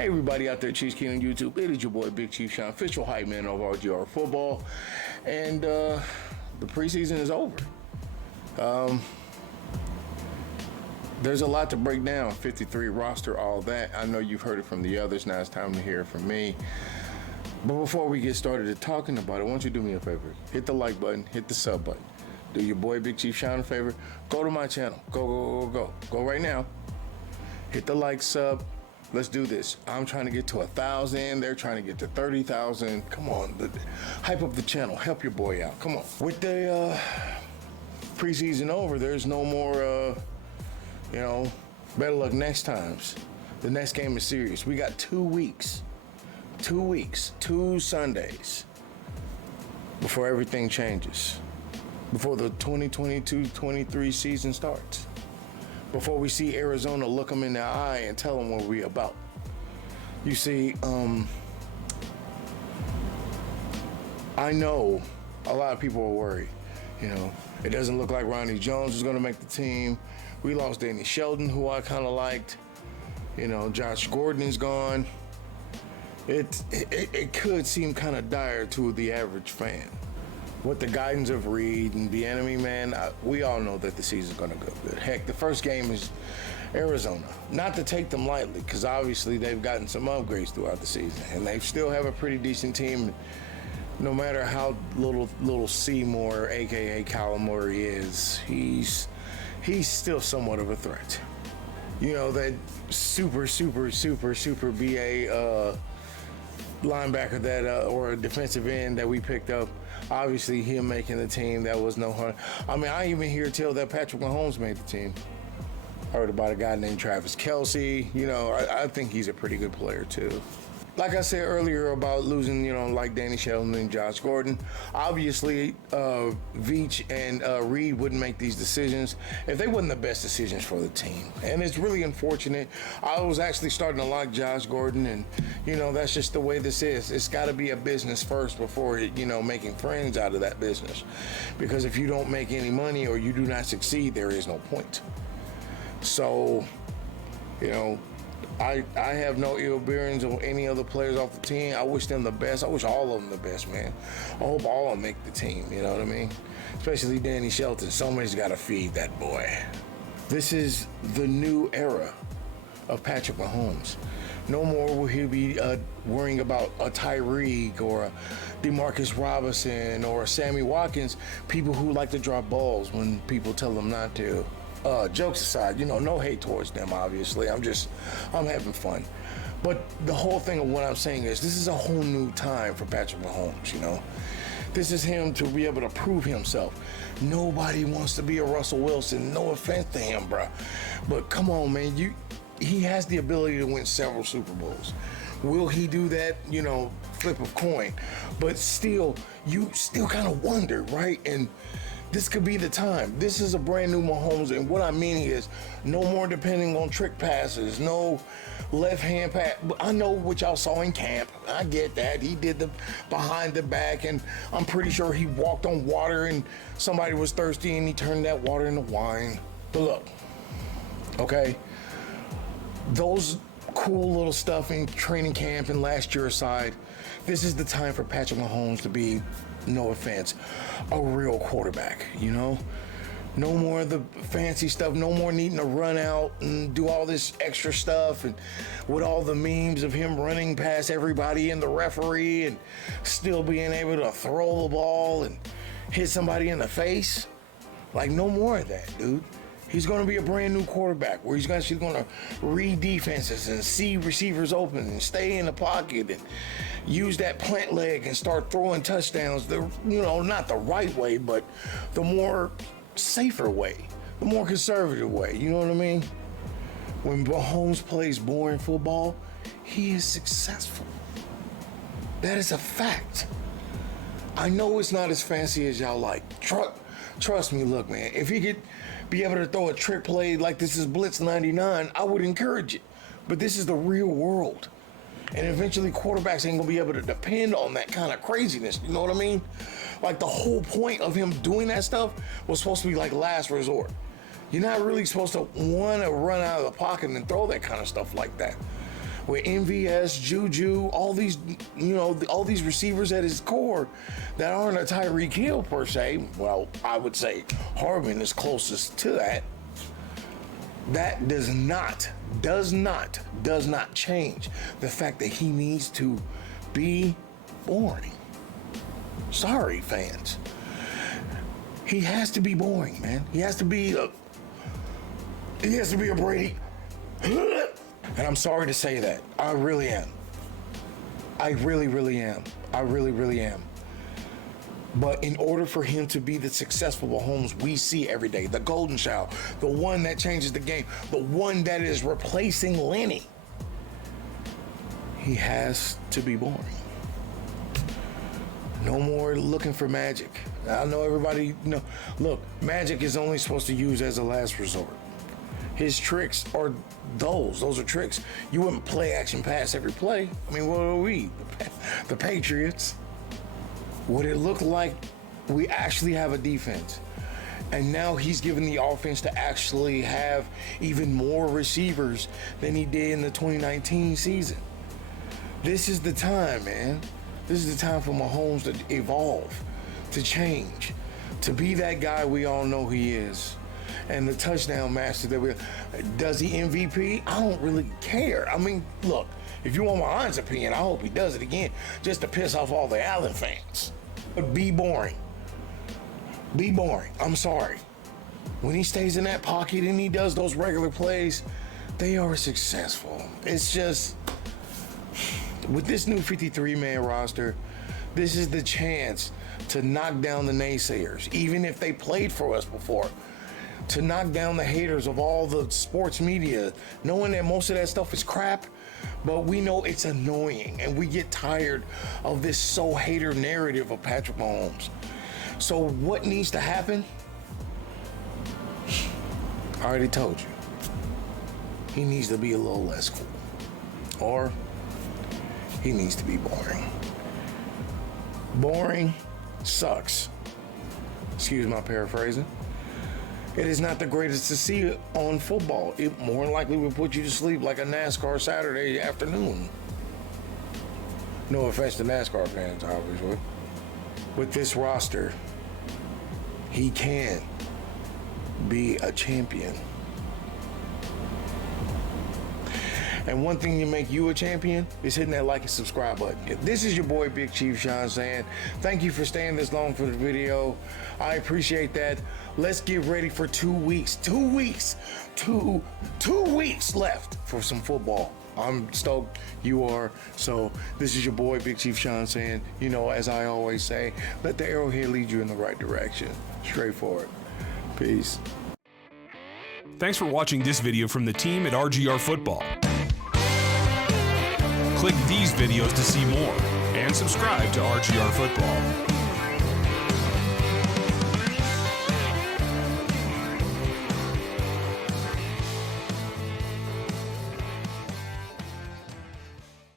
Hey everybody out there, Chiefs King on YouTube. It is your boy Big Chief Sean, official hype man of RGR football. And the preseason is over. There's a lot to break down. 53 roster, all that. I know you've heard it from the others. Now it's time to hear it from me. But before we get started talking about it, why don't you do me a favor? Hit the like button, hit the sub button. Do your boy Big Chief Sean a favor. Go to my channel. Go right now. Hit the like, sub. Let's do this. I'm trying to get to 1,000. They're trying to get to 30,000. Come on, hype up the channel. Help your boy out. Come on. With the preseason over, there's no more, better luck next times. The next game is serious. We got 2 weeks, 2 Sundays before everything changes, before the 2022-23 season starts. Before we see Arizona look them in the eye and tell them what we're about. You see, I know a lot of people are worried. It doesn't look like Ronnie Jones is going to make the team. We lost Danny Shelton, who I kind of liked. Josh Gordon is gone. It could seem kind of dire to the average fan. With the guidance of Reed and the enemy, man, we all know that the season's going to go good. Heck, the first game is Arizona. Not to take them lightly, because obviously they've gotten some upgrades throughout the season, and they still have a pretty decent team. No matter how little Seymour, a.k.a. Kyler Murray, is, he's still somewhat of a threat. That super BA linebacker that or a defensive end that we picked up. Obviously, him making the team, that was no harm. I even hear tell that Patrick Mahomes made the team. Heard about a guy named Travis Kelce. I think he's a pretty good player too. Like I said earlier about losing, like Danny Shelton and Josh Gordon. Obviously, Veach and Reed wouldn't make these decisions if they wasn't the best decisions for the team. And it's really unfortunate. I was actually starting to like Josh Gordon, and, that's just the way this is. It's got to be a business first before, making friends out of that business. Because if you don't make any money or you do not succeed, there is no point. So, I have no ill bearings of any other players off the team. I wish them the best. I wish all of them the best, man. I hope all of them make the team, you know what I mean? Especially Danny Shelton. Somebody's got to feed that boy. This is the new era of Patrick Mahomes. No more will he be worrying about a Tyreek or a Demarcus Robinson or a Sammy Watkins, people who like to drop balls when people tell them not to. Jokes aside, no hate towards them, obviously. I'm having fun. But the whole thing of what I'm saying is this is a whole new time for Patrick Mahomes, This is him to be able to prove himself. Nobody wants to be a Russell Wilson. No offense to him, bro. But come on, man. He has the ability to win several Super Bowls. Will he do that? Flip of coin. But still, you still kind of wonder, right? And this could be the time. This is a brand new Mahomes, and what I mean is no more depending on trick passes, no left hand pass. I know what y'all saw in camp. I get that. He did the behind the back, and I'm pretty sure he walked on water and somebody was thirsty and he turned that water into wine. But look, okay, those cool little stuff in training camp and last year aside, this is the time for Patrick Mahomes to be, no offense, a real quarterback, No more of the fancy stuff, no more needing to run out and do all this extra stuff, and with all the memes of him running past everybody and the referee and still being able to throw the ball and hit somebody in the face. Like, no more of that, dude. He's going to be a brand new quarterback where he's actually going to read defenses and see receivers open and stay in the pocket and use that plant leg and start throwing touchdowns. Not the right way, but the more safer way, the more conservative way. You know what I mean? When Mahomes plays boring football, he is successful. That is a fact. I know it's not as fancy as y'all like. Trust me, look, man, if he could be able to throw a trick play like this is Blitz 99, I would encourage it. But this is the real world. And eventually quarterbacks ain't gonna be able to depend on that kind of craziness. You know what I mean? Like, the whole point of him doing that stuff was supposed to be like last resort. You're not really supposed to want to run out of the pocket and throw that kind of stuff like that. with MVS, Juju, all these, all these receivers at his core that aren't a Tyreek Hill per se. Well, I would say Hardman is closest to that. That does not change the fact that he needs to be boring. Sorry, fans. He has to be boring, man. He has to be a Brady. And I'm sorry to say that. I really am. I really, really am. I really, really am. But in order for him to be the successful Mahomes we see every day, the golden child, the one that changes the game, the one that is replacing Lenny, he has to be boring. No more looking for magic. I know everybody, look, magic is only supposed to use as a last resort. His tricks are those are tricks. You wouldn't play action pass every play. I mean, what are we? The Patriots. Would it look like we actually have a defense? And now he's given the offense to actually have even more receivers than he did in the 2019 season. This is the time, man. This is the time for Mahomes to evolve, to change, to be that guy we all know he is. And the touchdown master does he MVP? I don't really care. I mean, look, if you want my honest opinion, I hope he does it again just to piss off all the Allen fans. But be boring. Be boring. I'm sorry. When he stays in that pocket and he does those regular plays, they are successful. It's just, with this new 53-man roster, this is the chance to knock down the naysayers, even if they played for us before. To knock down the haters of all the sports media, knowing that most of that stuff is crap, but we know it's annoying and we get tired of this hater narrative of Patrick Mahomes. So what needs to happen? I already told you. He needs to be a little less cool. Or he needs to be boring. Boring sucks. Excuse my paraphrasing. It is not the greatest to see on football. It more than likely will put you to sleep like a NASCAR Saturday afternoon. No offense to NASCAR fans, obviously. With this roster, he can be a champion. And one thing to make you a champion is hitting that like and subscribe button. This is your boy Big Chief Sean saying thank you for staying this long for the video. I appreciate that. Let's get ready for 2 weeks. 2 weeks. Two weeks left for some football. I'm stoked. You are. So this is your boy Big Chief Sean saying, as I always say, let the arrowhead lead you in the right direction. Straight forward. Peace. Thanks for watching this video from the team at RGR Football. Click these videos to see more and subscribe to RGR Football.